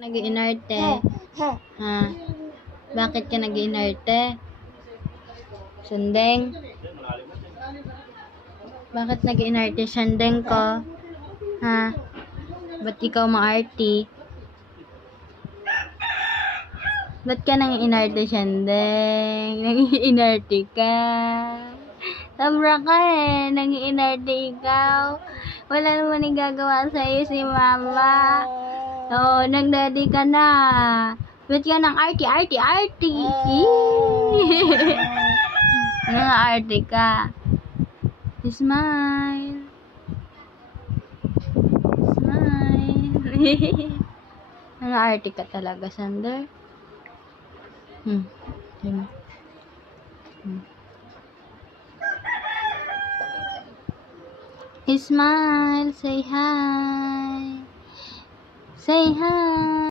Nag-iinarte? Ha? Bakit ka nag-iinarte? Sandeng? Bakit nag-iinarte sandeng ko? Ha? Ba't ikaw maarti? Ba't ka nang-iinarte sandeng? Nang-iinarte ka? Sobra ka eh. Nang-iinarte ikaw. Wala naman igagawa sa'yo si mama. Oo, nag-daddy ka na. Ba't ka nang arty? Nang-arty ka. Smile. Smile. Nang-arty ka talaga, Sander. Smile. Say hi. Say hi.